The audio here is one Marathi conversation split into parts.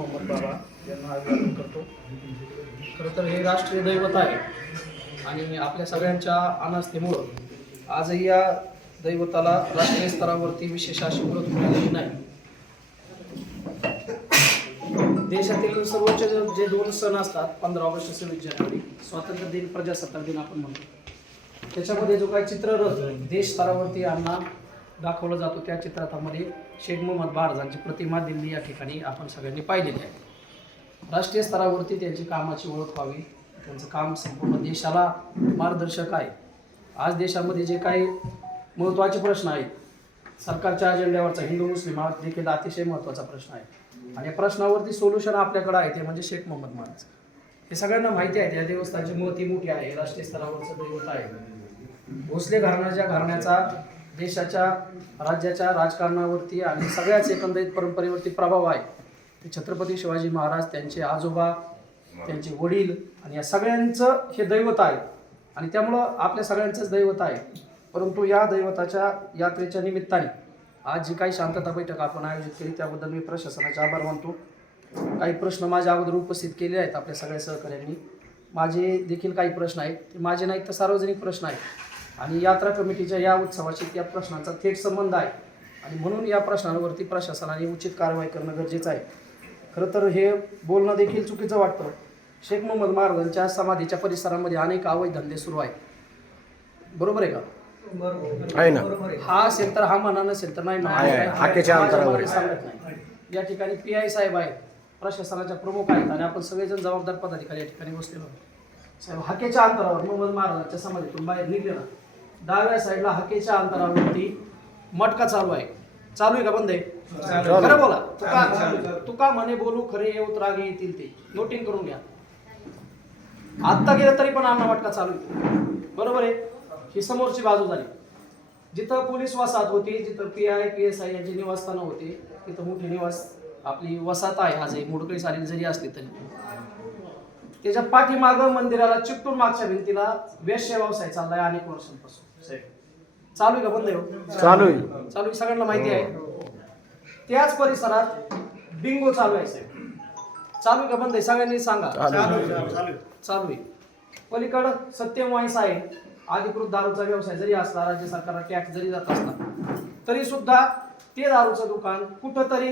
मोहम्मद बाबा यांना अभिवादन करतो. खरं तर हे राष्ट्रीय दैवत आहे. आणि आपल्या सगळ्यांच्या अनास्थेमुळं आजही या दैवताला राष्ट्रीय स्तरावरती विशेष अशी ओळख मिळालेली नाही. देशातील सर्वोच्च जे दोन सण असतात पंधरा ऑगस्ट सव्वीस जानेवारी स्वातंत्र्य दिन प्रजासत्ताक दिन आपण म्हणतो. त्याच्यामध्ये जो काही चित्ररथ देश स्तरावरती यांना दाखवला जातो त्या चित्ररथामध्ये शेख मोहम्मद बारजांची प्रतिमा दिल्ली या ठिकाणी आपण सगळ्यांनी पाहिलेली आहे. राष्ट्रीय स्तरावरती त्यांची कामाची ओळख व्हावी त्यांचं काम संपूर्ण देशाला मार्गदर्शक आहे. आज देशामध्ये जे काही महत्त्वाचे प्रश्न आहेत सरकारच्या अजेंड्यावरचा हिंदू मुस्लिम हा देखील अतिशय महत्त्वाचा प्रश्न आहे. आणि प्रश्नावरती सोल्युशन आपल्याकडे आहे ते म्हणजे शेख मोहम्मद महाराज हे सगळ्यांना माहिती आहे या देवस्थानची महती मोठी आहे राष्ट्रीय स्तरावरचं दैवत आहे. भोसले घराण्याच्या घराण्याचा देशाच्या राज्याच्या राजकारणावरती आणि सगळ्याच एकंदरीत परंपरेवरती प्रभाव आहे. ते छत्रपती शिवाजी महाराज त्यांचे आजोबा त्यांचे वडील आणि या सगळ्यांचं हे दैवत आहे. आणि त्यामुळं आपल्या सगळ्यांचंच दैवत आहे. परंतु या दैवताच्या यात्रेच्या निमित्ताने आज जी काही शांतता बैठक आपण आयोजित केली त्याबद्दल मी प्रशासनाचे आभार मानतो. काही प्रश्न माझ्या अगोदर उपस्थित केले आहेत आपल्या सगळ्या सहकाऱ्यांनी. माझे देखील काही प्रश्न आहेत. ते माझे नाहीत तर सार्वजनिक प्रश्न आहेत. आणि यात्रा कमिटीच्या या उत्सवाशी त्या प्रश्नांचा थेट संबंध आहे. आणि म्हणून या प्रश्नांवरती प्रशासनाने उचित कारवाई करणं गरजेचं आहे. खरं तर हे बोलणं देखील चुकीचं वाटतं. शेख मोहम्मद महाराजांच्या समाधीच्या परिसरामध्ये अनेक अवैध धंदे सुरू आहेत. बरोबर आहे का? आहे ना? हा असेल तर हा म्हणा नसेल तर नाही नाही. या ठिकाणी पी आय साहेब आहेत. प्रशासनाच्या प्रमुख आहेत आणि आपण सगळेजण जबाबदार पदाधिकारी या ठिकाणी बसलेलो साहेब हाकेच्या अंतरावर मोहम्मद महाराजांच्या समाधीतून बाहेर निघले ना? डाव्या साईडला हाकेच्या अंतरावरती मटका चालू आहे. चालू आहे का बंद आहे? खरं बोला. तुका तुका म्हणे बोलू खरे येऊत रागे येतील ते. नोटिंग करून घ्या. आत्ता गेलं तरी पण अण्णा मटका चालू आहे. बरोबर आहे? ही समोरची बाजू झाली. जिथं पोलीस वसाहत होती जिथं P I P S I यांची निवासस्थानं होती तिथं मोठी निवास आपली वसाहत आहे आजही मुडकळी सारी जरी असली तरी. त्याच्या पाठीमागं मंदिराला चिकटून मागच्या भिंतीला वेश्य व्यवसाय चाललाय अनेक वर्षांपासून. चालू आहे का? बंद आहे हो? चालू आहे. चालू आहे. सगळ्यांना माहिती आहे. त्याच परिसरात बिंगो चालू आहे साहेब. चालू आहे का? बंद आहे? सगळ्यांनी सांगा. चालू चालू आहे पलीकडं सत्यम वाईस आहे. अधिकृत दारूचा व्यवसाय जरी असला राज्य सरकारला टॅक्स जरी जात असला तरी सुद्धा ते दारूचं दुकान कुठंतरी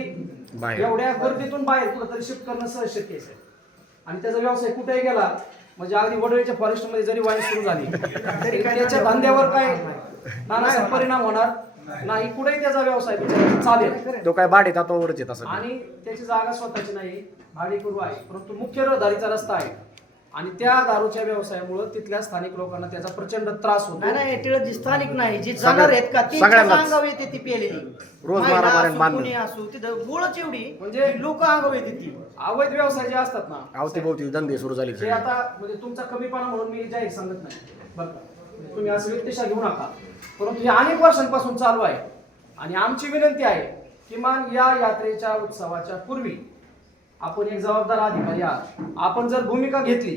बाहेर. एवढ्या गर्दीतून बाहेर कुठंतरी शिफ्ट करणं सहज शक्य आहे साहेब. आणि त्याचा व्यवसाय कुठेही गेला म्हणजे अगदी वडळीच्या फॉरेस्टमध्ये जरी वाईन सुरू झाली तरी त्याच्या धंद्यावर काय नानासा परिणाम होणार? नाही. कुठेही त्याचा व्यवसाय चालेल. तो काय येत असं आणि त्याची जागा स्वतःची नाही भाडेकरू आहे. परंतु मुख्य रहदारीचा रस्ता आहे. आणि त्या दारूच्या व्यवसायामुळे तिथल्या स्थानिक लोकांना त्याचा प्रचंड त्रास होतो. नाही नाही टिळक जी स्थानिक नाही जी जाणार आहेत का ती सगळ्यांनाच. अंगावर येते ती पेलेली. रोज महिला मारामारी असो, बांधणं. कुणी असो तिथं गोळच एवढी म्हणजे- लोक अंगावर येते ती. अवैध व्यवसाय जे असतात ना अवतीभोवती धंदे सुरू झाले जे आता म्हणजे तुमचा कमीपणा म्हणून मी जाहीर सांगत नाही. बरं का म्हणजे तुम्ही असं व्यक्तिशा घेऊ नका. परंतु हे अनेक वर्षांपासून चालू आहे. आणि आमची विनंती आहे किमान या यात्रेच्या उत्सवाच्या पूर्वी आपण एक जबाबदार अधिकारी आहात. आपण जर भूमिका घेतली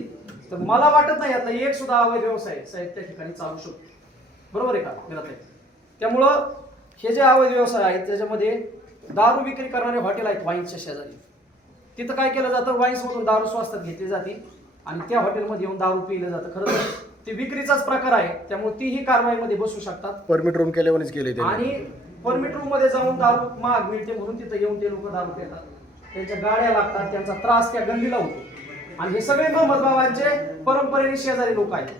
तर मला वाटत नाही यातला एक सुद्धा अवैध व्यवसाय साहेब त्या ठिकाणी चालू शकतो. बरोबर आहे का मिळत त्यामुळं हे जे अवैध व्यवसाय आहेत त्याच्यामध्ये दारू विक्री करणारे हॉटेल आहेत वाईनच्या शेजारी. तिथं काय केलं जातं? वाईन्स मधून दारू स्वस्तात घेतली जाते आणि त्या हॉटेलमध्ये येऊन दारू पिलं जातं. खरं तर ते विक्रीचाच प्रकार आहे त्यामुळे तीही कारवाईमध्ये बसू शकतात. परमिट रूम केल्यावरच केले आणि परमिट रूममध्ये जाऊन दारू महाग मिळते म्हणून तिथं येऊन ते लोक दारू पितात. त्यांच्या गाड्या लागतात त्यांचा त्रास त्या गल्लीला होतो. आणि हे सगळे मोहम्मद बाबांचे परंपरेने शेजारी लोक आहेत.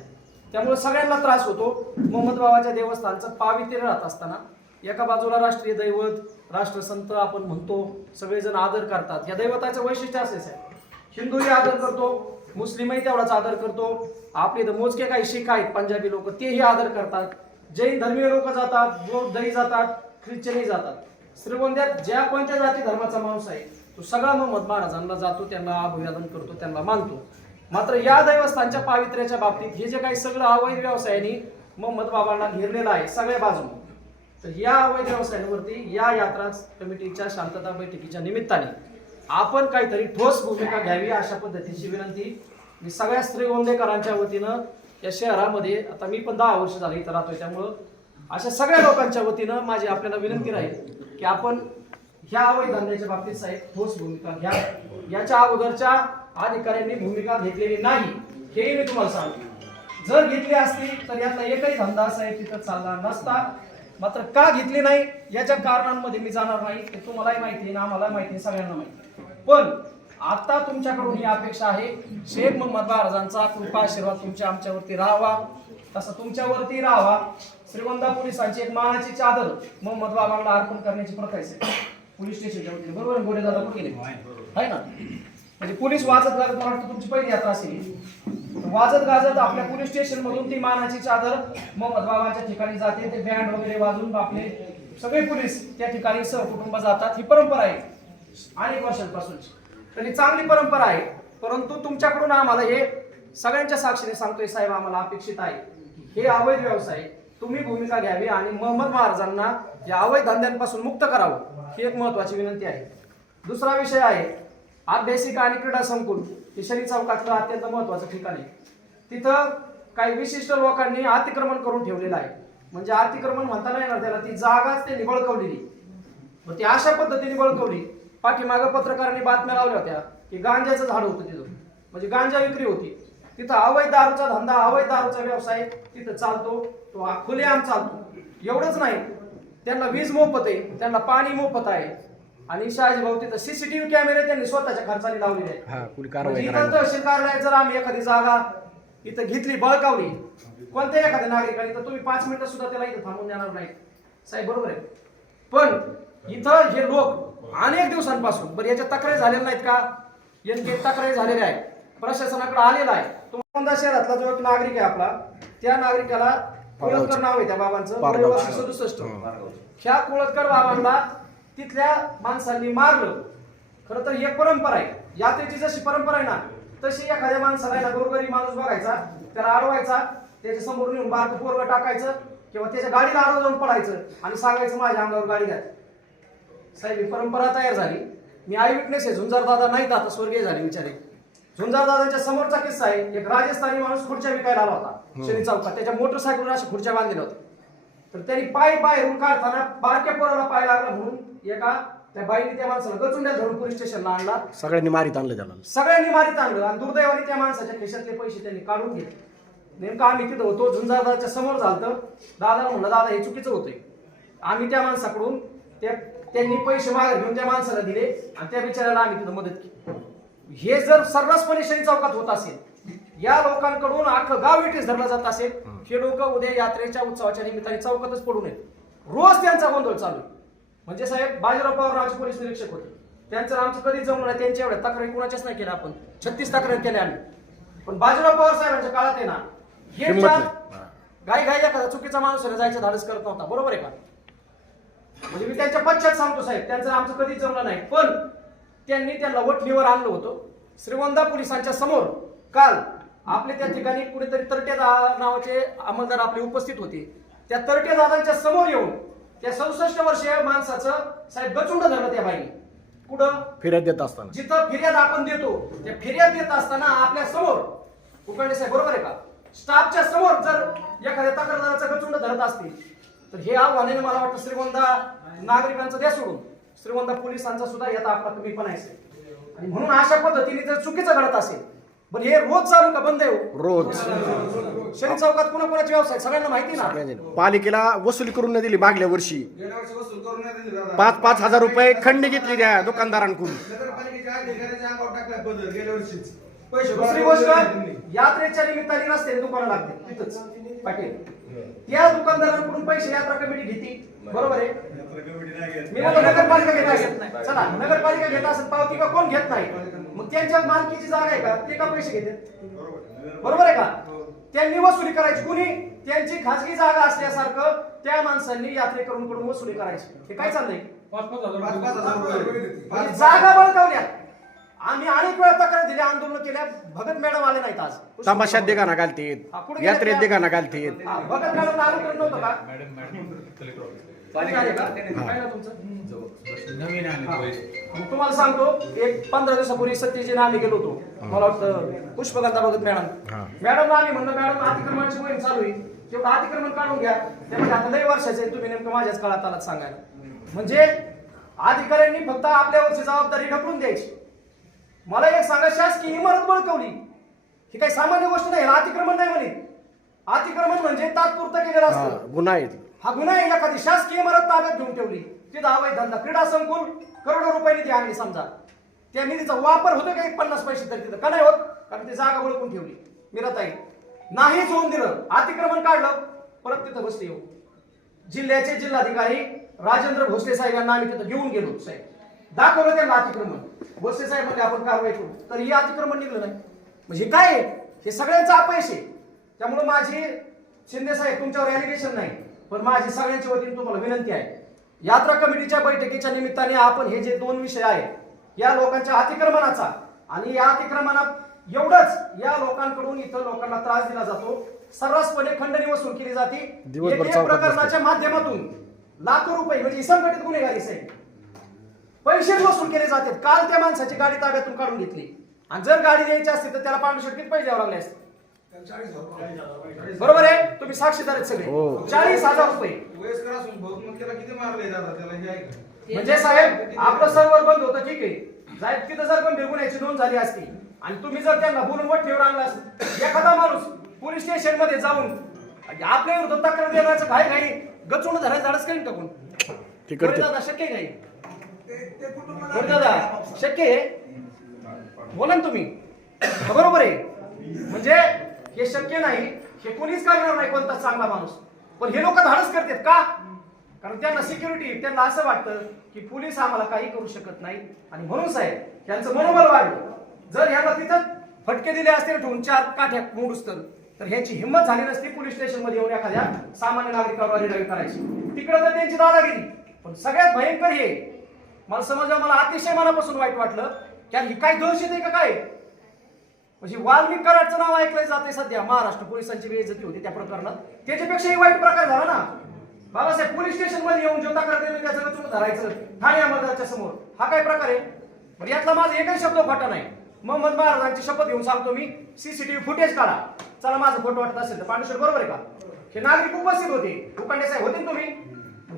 त्यामुळे सगळ्यांना त्रास होतो. मोहम्मद बाबाच्या देवस्थानचं पावित्र्य राहत असताना एका बाजूला राष्ट्रीय दैवत राष्ट्रसंत आपण म्हणतो सगळेजण आदर करतात. या दैवताचं वैशिष्ट्य असेच आहे हिंदूही आदर करतो मुस्लिमही तेवढाच आदर करतो. आपले तर मोजके काही शीख आहेत पंजाबी लोक तेही आदर करतात. जैन धर्मीय लोक जातात बौद्धही जातात ख्रिश्चनही जातात. श्रीगोंद्यात ज्या कोणत्या जाती धर्माचा माणूस आहे तो सगळा मोहम्मद महाराजांना जातो त्यांना अभिवादन करतो त्यांना मानतो. मात्र या दैवस्थानच्या पावित्र्याच्या बाबतीत हे जे काही सगळं अवैध व्यवसायाने मोहम्मद बाबांना घेरलेलं आहे सगळ्या बाजूने. तर या अवैध व्यवसायांवरती या यात्रा कमिटीच्या शांतता बैठकीच्या निमित्ताने आपण काहीतरी ठोस भूमिका घ्यावी अशा पद्धतीची विनंती. मी सगळ्या श्रीगोंदेकरांच्या वतीनं या शहरामध्ये आता मी पण दहा वर्ष झाले इथं राहतोय त्यामुळं अशा सगळ्या लोकांच्या वतीनं माझी आपल्याला विनंती राहील की आपण ह्या अवैध धंद्याच्या बाबतीत साहेब ठोस भूमिका घ्या. याच्या अगोदरच्या अधिकाऱ्यांनी भूमिका घेतलेली नाही हेही मी तुम्हाला सांगतो. जर घेतली असती तर यातला एकही धंदा असा आहे तिथं चालला नसता. मात्र का घेतली नाही याच्या कारणांमध्ये मी जाणार नाही ते तुम्हालाही माहिती आहे ना आम्हालाही माहिती आहे सगळ्यांना माहिती पण आता तुमच्याकडून ही अपेक्षा आहे. शेख मोहम्मद महाराजांचा कृपा आशीर्वाद तुमच्या आमच्यावरती राहावा. तसा तुमच्यावरती राहावा. श्रीगोंदा पोलिसांची एक मानाची चादर मोहम्मद बाबांना अर्पण करण्याची प्रथा आहे पोलीस स्टेशनच्या वतीने बरोबर आहे गोरे दादा कुठे गेले? आहे ना? म्हणजे पोलीस वाजत गाजत मला वाटतं तुमची पहिली यात्रा असेल वाजत गाजत आपल्या पोलीस स्टेशन मधून ती मानाची चादर मोहम्मद बाबाच्या ठिकाणी जाते. ते बँड वगैरे वाजून आपले सगळे पोलीस त्या ठिकाणी सहकुटुंब जातात. ही परंपरा आहे अनेक वर्षांपासूनची. तर ही चांगली परंपरा आहे परंतु तुमच्याकडून आम्हाला हे सगळ्यांच्या साक्षीने सांगतोय साहेब आम्हाला अपेक्षित आहे. हे अवैध व्यवसाय तुम्ही भूमिका घ्यावी आणि मोहम्मद महाराजांना या अवैध धंद्यांपासून मुक्त करावं. ही एक महत्वाची विनंती आहे. दुसरा विषय आहे अभ्यासिक आणि क्रीडा संकुल हे शनी चौकातलं अत्यंत महत्वाचं ठिकाण आहे. तिथं काही विशिष्ट लोकांनी अतिक्रमण करून ठेवलेलं आहे. म्हणजे अतिक्रमण म्हणता नाही येणार त्याला ती जागाच त्यांनी बळकवलेली. मग ती अशा पद्धतीने बळकवली पाठीमागं पत्रकारांनी बातम्या लावल्या होत्या की गांजाचं झाड होतं तिथं. म्हणजे गांजा विक्री होती. तिथं अवैध दारूचा धंदा अवैध दारूचा व्यवसाय तिथं चालतो तो हा खुलेआम चालतो. एवढंच नाही त्यांना वीज मोफत आहे त्यांना पाणी मोफत आहे. आणि शहाजी भाऊ तिथं सीसीटीव्ही कॅमेरे त्यांनी स्वतःच्या खर्चाने लावलेले आहेत. म्हणजे इथं तहसील कार्यालयात जर आम्ही एखादी जागा इथं घेतली बळकावली कोणत्या एखाद्या नागरिकाने तर तुम्ही पाच मिनिटं सुद्धा त्याला इथं थांबून देणार नाही साहेब बरोबर आहे. पण इथं हे लोक अनेक दिवसांपासून बरं याच्या तक्रारी झालेल्या नाहीत का? यांचे तक्रारी झालेल्या आहेत प्रशासनाकडे आलेला आहे. तुम्हाला शहरातला जो एक नागरिक आहे आपला त्या नागरिकाला कुळतकर नाव आहे त्या बाबांचं. वय. वर्ष सदुसष्ट. ह्या कुळतकर बाबांना तिथल्या माणसांनी मारलं. खरं तर एक परंपरा आहे. यात्रेची जशी परंपरा आहे ना तशी एखाद्या माणसाला गोरगरीब माणूस बघायचा त्याला अडवायचा त्याच्यासमोर नेऊन बारकं पोरग टाकायचं किंवा त्याच्या गाडीला आडवं जाऊन पडायचं आणि सांगायचं माझ्या अंगावर गाडी घ्या साहेब ही परंपरा तयार झाली. मी आय विटनेस आहे झुंजार दादा नाहीत आता स्वर्गीय झाले विचारे झुंजार दादांच्या समोरचा किस्सा आहे. एक राजस्थानी माणूस खुर्च्या विकायला आला होता. शनी चौकात. त्याच्या मोटरसायकलवर अशा खुर्च्या बांधलेल्या होत्या तर त्यांनी पाय बाहेरून काढताना बारक्या पोराला पाय लागला म्हणून एका त्या बाईने त्या माणसाला गचुंड्या धरून पोलीस स्टेशनला आणला. सगळ्यांनी मारीत आणलं त्याला. सगळ्यांनी मारीत आणलं आणि दुर्दैवाने त्या माणसाच्या खिशातले पैसे त्यांनी काढून घेतले. नेमकं आम्ही तिथं होतो. झुंजारदाच्या समोर झालतं. दादाला म्हणलं दादा हे चुकीचं होतंय. आम्ही त्या माणसाकडून त्या त्यांनी पैसे मागे घेऊन त्या माणसाला दिले आणि त्या बिचाऱ्याला आम्ही तिथं मदत केली. हे जर सर्रासपणे शनी चौकात होत असेल या लोकांकडून अख्खं गाव विटीस धरलं जात असेल हे. लोक उद्या यात्रेच्या उत्सवाच्या निमित्ताने चौकातच पडू नयेत. रोज त्यांचा गोंधळ चालू. म्हणजे साहेब बाजीराव पवार नावाचे पोलीस निरीक्षक होते. त्यांचं आमचं कधीच जमलं नाही त्यांच्या एवढ्या तक्रारी कुणाच्याच नाही केल्या आपण. छत्तीस तक्रारी केल्या आम्ही. पण बाजीराव पवार साहेबांच्या काळात आहे ना हे चार-. गाई गाई एखादा चुकीचा माणूस जायचं धाडस करत नव्हता. बरोबर आहे का? म्हणजे मी त्यांच्या पश्चात सांगतो साहेब त्यांचं आमचं कधीच जमलं नाही. पण त्यांनी त्यांना वटणीवर आणलं होतं. श्रीगोंदा पोलिसांच्या समोर काल आपले त्या ठिकाणी कुणीतरी तरटे दा- नावाचे अंमलदार आपले उपस्थित होते. त्या तरटे दादांच्या समोर येऊन त्या सदुसष्ट वर्षीय माणसाचं साहेब गचुंड धरलं त्या बाईने. कुठं? फिर्याद देत असताना. जिथं फिर्याद आपण देतो त्या फिर्याद देत असताना आपल्यासमोर उकडे साहेब बरोबर आहे का? स्टाफच्या समोर जर एखाद्या तक्रारदाराचा गचुंड धरत असतील तर हे आव्हानाने मला वाटतं श्रीगोंदा नागरिकांचं द्या सोडून. श्रीगोंदा पोलिसांचा सुद्धा यात आपला कमीपणा आहे. आणि म्हणून अशा पद्धतीने जर चुकीचं घडत असेल पण हे रोज चालू का बंद आहे हो? रोज. शनी चौकात कुणा कुणाचे व्यवसाय सगळ्यांना माहिती ना. पालिकेला वसुली करून नाही दिली मागल्या वर्षी. गेल्या वर्षी वसूल करून नाही दिली दादा. पाच पाच हजार रुपये खंड घेतली त्या दुकानदारांकडून. नगरपालिकेच्या अधिकाऱ्याच्या अंगावर टाकला बदल गेल्या वर्षीच पैसे दुसरी गोष्ट. यात्रेच्या निमित्ताने रस्त्याने दुकानं लागते तिथंच. पाटील. त्या दुकानदारांकडून पैसे यात्रा कमिटी घेते. बरोबर आहे? मी म्हणतो नगरपालिका घेत असेल. चला नगरपालिका घेत असेल पावती का कोण घेत नाही? मग त्यांच्या मालकीची जागा आहे का? ते का पैसे घेते बरोबर. आहे का? त्यांनी वसुली करायची. कुणी? त्यांची खासगी जागा असल्यासारखं त्या माणसांनी यात्रेकरून कडून वसुली करायची. हे काय चाललंय? म्हणजे जागा बळकावल्या आम्ही अनेक वेळा तक्रार दिल्या आंदोलन केल्या. भगत मॅडम आले नाहीत आज. तमाशात देगाना घालतेत हा, कुठे गेले यात्रेत त्या? देगाना घालतेत हा, भगत मॅडम नव्हतं का? तुम्ही आले का? काय नाव तुमचं? नवीन आणि. पैसे मग तुम्हाला सांगतो एक पंधरा दिवसापूर्वी सत्यजीने आम्ही गेलो होतो. मला वाटतं पुष्पगंधा भगत मॅडम. हा. मॅडम आम्ही म्हणलं मॅडम अतिक्रमणाची मोहीम चालू आहे. तेवढं अतिक्रमण काढून घ्या. त्यामध्ये आता लई वर्षाचे तुम्ही नेमकं माझ्याच काळात आलात सांगायला. म्हणजे अधिकाऱ्यांनी फक्त आपल्यावरची जबाबदारी ढकलून द्यायची. मला एक सांगा शासकीय इमारत बळकवली. ही काही सामान्य गोष्ट नाही ह्याला अतिक्रमण नाही म्हणे. अतिक्रमण म्हणजे तात्पुरतं केलेलं हा, असतं. गुन्हा आहे हा गुन्हा आहे एखादी शासकीय इमारत ताब्यात घेऊन ठेवली. तिथं अवैध धंदा क्रीडा संकुल करोडो रुपये निधी आणली समजा. त्या निधीचा वापर होतो का एक पन्नास पैसे तरी तिथं? का नाही होत? कारण ती जागा ओळखून ठेवली. मिरताई नाहीच होऊन दिलं. अतिक्रमण काढलं. परत तिथं बसते येऊ जिल्ह्याचे जिल्हाधिकारी राजेंद्र भोसले साहेब यांना आम्ही तिथं घेऊन गेलो साहेब. दाखवलं त्यांना अतिक्रमण. साहेब म्हणजे आपण कारवाई करू. तर हे अतिक्रमण निघलं नाही. म्हणजे काय? हे सगळ्यांचं अपयश आहे. त्यामुळे माझी शिंदे साहेब तुमच्यावर ॲलिगेशन नाही. पण माझी सगळ्यांच्या वतीने तुम्हाला विनंती आहे. यात्रा कमिटीच्या बैठकीच्या निमित्ताने आपण हे जे दोन विषय आहेत या लोकांच्या अतिक्रमणाचा आणि या अतिक्रमणात एवढंच या लोकांकडून इथं लोकांना त्रास दिला जातो. सर्रासपणे खंडणी वसूल केली जाते. प्रकरणाच्या माध्यमातून लाखो रुपये म्हणजे संघटित गुन्हेगारी साहेब. पैसे वसूल केले जातात. काल त्या माणसाची गाडी ताब्यातून काढून घेतली. आणि जर गाडी द्यायची असती तर त्याला पांढरे किती पैसे द्यावे लागले असते? बरोबर आहे? तुम्ही साक्षीदार आहेत सगळे. हो. चाळीस हजार रुपये. हे? म्हणजे साहेब आपलं सर्व्हर बंद होतं ठीक आहे. साहेब तिथं जर गंभीर गुन्ह्याची नोंद झाली असती आणि तुम्ही जर त्यांना बोलून वठ्ठेवर आणला असत एखादा माणूस पोलीस स्टेशनमध्ये जाऊन आपल्या विरुद्ध तक्रार देण्याचं घाई घाई गचून धरायचं धाडस करेल का कोण ते करते. बरं दादा शक्य काही? दादा शक्य आहे? बोला ना तुम्ही. बरोबर आहे. म्हणजे हे शक्य नाही हे कोणीच करणार नाही कोणता चांगला माणूस. पण हे लोक धाडस करतात का? कारण त्यांना सिक्युरिटी त्यांना असं वाटतं की पोलीस आम्हाला काही करू शकत नाही. आणि म्हणून साहेब त्यांचं मनोबल वाढलं. जर ह्याला तिथं फटके दिले असते ठेवून चार काठ्या मोडूस तर तर ह्याची हिंमत झाली नसती पोलीस स्टेशनमध्ये येऊन एखाद्या सामान्य नागरिकावर करायची. तिकडे तर त्यांची दादागिरी. पण सगळ्यात भयंकर हे मला समजलं मला अतिशय मनापासून वाईट वाटलं. की ही काय दोष येते का काय? म्हणजे वाल्मिक कराडचं नाव ऐकलं जाते सध्या. महाराष्ट्र पोलिसांची बेइज्जती होती त्या प्रकरणात. त्याच्यापेक्षाही वाईट प्रकार झाला ना. बाबासाहेब पोलीस स्टेशनमध्ये येऊन जो तक्रार दिली त्याचं धरायचं. ठाणे अंमलदाराच्या समोर. हा काय प्रकार आहे? मग यातला माझा एकही शब्द खोटा नाही. मोहम्मद महाराजांची शपथ घेऊन सांगतो मी. सीसीटीव्ही फुटेज काढा. चला माझा फोटो वाटत असेल तर पांडेश्वर बरोबर आहे का? हे नागरिक उपस्थित होते. उपांडे साहेब होते तुम्ही?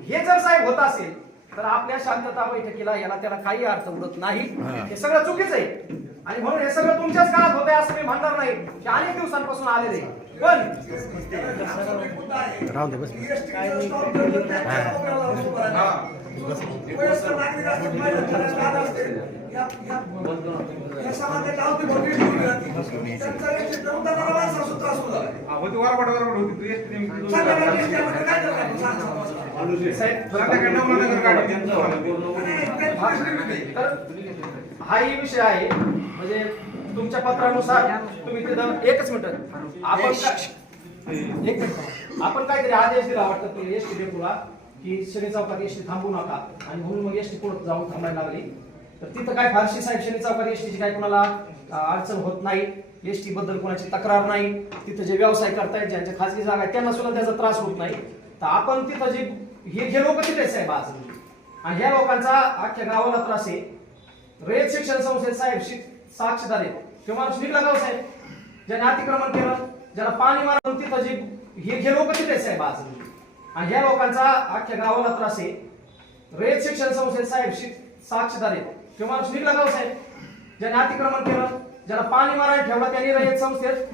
हे जर साहेब होत असेल तर आपल्या शांतता बैठकीला याला त्याला काही अर्थ उरत नाही. हे. सगळं चुकीचं आहे. आणि म्हणून हे सगळं तुमच्याच काळात होते असं मी म्हणणार नाही. हे अनेक दिवसांपासून आलेले आहे. पण होती वारपाट वारपाट होती. तू एसटी हाही विषय आहे. म्हणजे तुमच्या पत्रानुसार तुम्ही तिथं एकच मिनिट. आपण एक मिनिट. आपण काहीतरी आदेश दिला वाटतं की एस टी डेपोला की शनी चौकात एस टी थांबू नका. आणि म्हणून मग एस टी पुढे जाऊन थांबायला लागली. तर तिथं काय फारशी साहेब शनी चौकात एस टीची काय कोणाला अडचण होत नाही. एस टी बद्दल कोणाची तक्रार नाही. तिथं जे व्यवसाय करतायत ज्यांच्या खासगी जागा आहेत त्यांना सुद्धा त्याचा त्रास होत नाही. तर आपण तिथं जे हे जे लोक तिथे साहेब आज. आणि ह्या लोकांचा अख्ख्या गावाला त्रास आहे. रयत शिक्षण संस्थेत साहेब शिक- साक्षीदार आहेत. किंवा माणूस निघला गाव साहेब. ज्याने अतिक्रमण केलं ज्याला पाणी मारून तिथं जे हे जे लोक तिथे साहेब आज. आणि ह्या लोकांचा अख्ख्या गावाला त्रास आहे. रयत शिक्षण संस्थेत साहेब शिक- साक्षीदार आहेत. किंवा माणूस निघला गाव साहेब. ज्याने अतिक्रमण केलं ज्याला पाणी मारायला ठेवलं त्यांनी रयत संस्थेत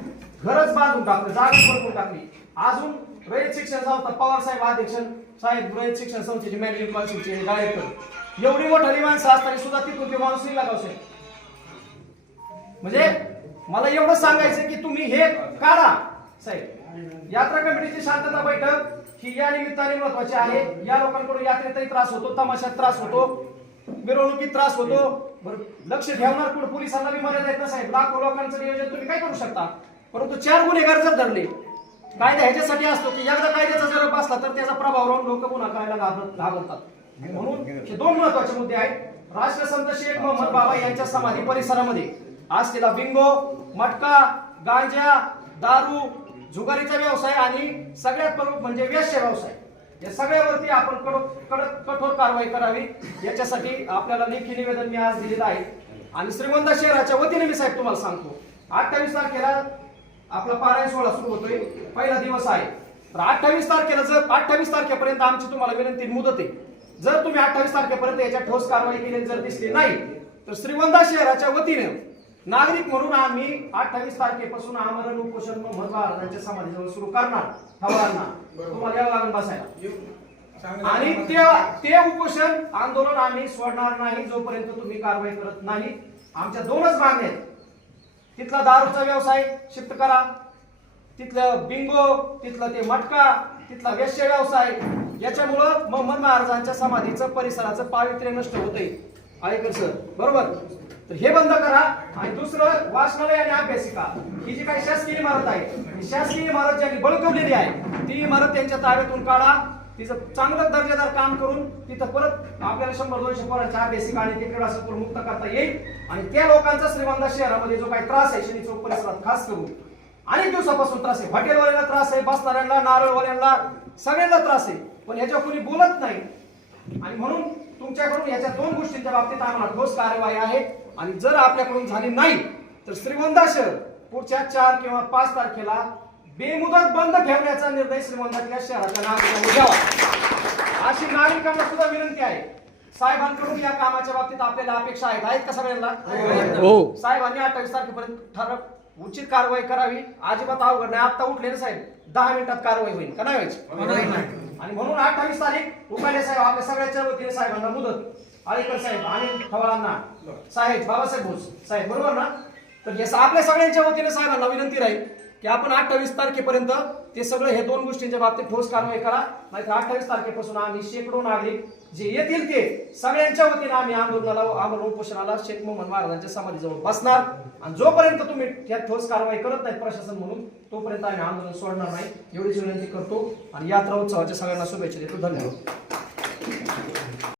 घरच बांधून टाकलं जागा भरपूर टाकली. अजून रयत शिक्षण संस्था पवार साहेब अध्यक्ष साहेब रयत शिक्षण संस्थेचे मॅनेजिंग कॉन्सिलचे डायरेक्टर एवढी मोठी माणसं असताना सुद्धा तिथून ते माणूस निघला गाव हो साहेब? म्हणजे मला एवढं सांगायचं की तुम्ही हे काढा. साहेब यात्रा कमिटीची शांतता बैठक ही या निमित्ताने महत्वाची आहे. या लोकांकडून यात्रेतही त्रास होतो तमाशात त्रास होतो मिरवणुकीत त्रास होतो. बरं लक्ष ठेवणार कोण? पोलिसांना बी मर्यादा येत ना साहेब? लाखो लोकांचं नियोजन तुम्ही काय करू शकता? परंतु चार गुन्हेगार जर धरले कायदा ह्याच्यासाठी असतो की एकदा कायद्याचा जर बसला तर त्याचा प्रभाव राहून लोक पुन्हा करायला घाबर- घाबरतात. म्हणून हे दोन महत्त्वाचे मुद्दे आहेत. राष्ट्रसंत शेख मोहम्मद बाबा यांच्या समाधी परिसरामध्ये आज तिला बिंगो मटका गांजा दारू जुगारीचा व्यवसाय आणि सगळ्यात प्रमुख म्हणजे वेश्य व्यवसाय. या सगळ्यावरती आपण कडक कडक कठोर कारवाई करावी. याच्यासाठी आपल्याला लेखी निवेदन मी आज दिलेलं आहे. आणि श्रीमंत शहराच्या वतीने मी साहेब तुम्हाला सांगतो. अठ्ठावीस तारखेला आपला पारायण सोहळा सुरू होतोय. पहिला दिवस आहे. तर अठ्ठावीस तारखेला जर अठ्ठावीस तारखेपर्यंत आमची तुम्हाला विनंती मुदत आहे. जर तुम्ही अठ्ठावीस तारखेपर्यंत याच्या ठोस कारवाई केली जर दिसली नाही तर श्रीगोंदा शहराच्या वतीने नागरिक म्हणून आम्ही अठ्ठावीस तारखेपासून आमरण उपोषण महाराजांच्या समाधीजवळ सुरू करणार. ठवाळांना तुम्हाला यावं लागेल बसायला. आणि ते ते उपोषण आंदोलन आम्ही सोडणार नाही जोपर्यंत तुम्ही कारवाई करत नाही. आमच्या दोनच मागण्या आहेत. तिथला दारूचा व्यवसाय शिफ्ट करा. तिथलं बिंगो तिथलं ते मटका तिथला वेश्य व्यवसाय याच्यामुळं मोहम्मद महाराजांच्या समाधीचं परिसराचं पावित्र्य नष्ट होतंय. आळेकर सर? बरोबर? तर हे बंद करा. आणि दुसरं वाचनालय आणि अभ्यासिका. ही जी काही शासकीय इमारत आहे शासकीय इमारत ज्यांनी बळकवलेली आहे ती इमारत त्यांच्या ताब्यातून काढा. तिचं चांगलं दर्जेदार काम करून तिथं परत आपल्याला शंभर दोनशे परत चार बेसिक आणि ते क्रीडासंकुल मुक्त करता येईल. आणि त्या लोकांचा श्रीमंत शहरामध्ये जो काही त्रास आहे शनी चौक परिसरात खास करून अनेक दिवसापासून त्रास आहे. हॉटेलवाल्यांना त्रास आहे बसणाऱ्यांना नारळवाल्यांना सगळ्यांना त्रास आहे. पण ह्याच्या कोणी बोलत नाही. आणि म्हणून तुमच्याकडून याच्या दोन गोष्टींच्या बाबतीत आम्हाला ठोस कार्यवाही आहे. आणि जर आपल्याकडून झाली नाही तर श्रीगोंदा शहर पुढच्या चार किंवा पाच तारखेला बेमुदत बंद ठेवण्याचा निर्णय श्रीगोंदातल्या शहराच्या नागरिकांनी घ्यावा. अशी नागरिकांना सुद्धा विनंती आहे. साहेबांकडून या कामाच्या बाबतीत आपल्याला अपेक्षा आहेत. आहेत का सगळ्यांना? हो. साहेबांनी अठ्ठावीस तारखेपर्यंत ठरव उचित कारवाई करावी. अजिबात अवघड नाही. आता उठले ना साहेब. दहा मिनिटात कारवाई होईल. का नाही व्हायची? आणि म्हणून अठ्ठावीस तारीख उपाले साहेब आपल्या सगळ्याच्या वतीने साहेबांना मुदत. आळेकर साहेब अनिल खवाळांना. साहेब बाबासाहेब भोस साहेब बरोबर ना? तर हे आपल्या सगळ्यांच्या वतीने साहेबांना विनंती राहील. की आपण अठ्ठावीस तारखेपर्यंत ते सगळं हे दोन गोष्टींच्या बाबतीत ठोस कारवाई करा. नाहीतर अठ्ठावीस तारखेपासून आम्ही शेकडो नागरिक जे येतील ते सगळ्यांच्या वतीने आम्ही आंदोलनाला आम्हाला उपोषणाला शेख मोहन महाराजांच्या समाधीजवळ बसणार. आणि जोपर्यंत तुम्ही त्यात ठोस कारवाई करत नाही प्रशासन म्हणून तोपर्यंत आम्ही आंदोलन सोडणार नाही. एवढीच विनंती करतो. आणि यात्रा उत्सवाच्या सगळ्यांना शुभेच्छा देतो. धन्यवाद.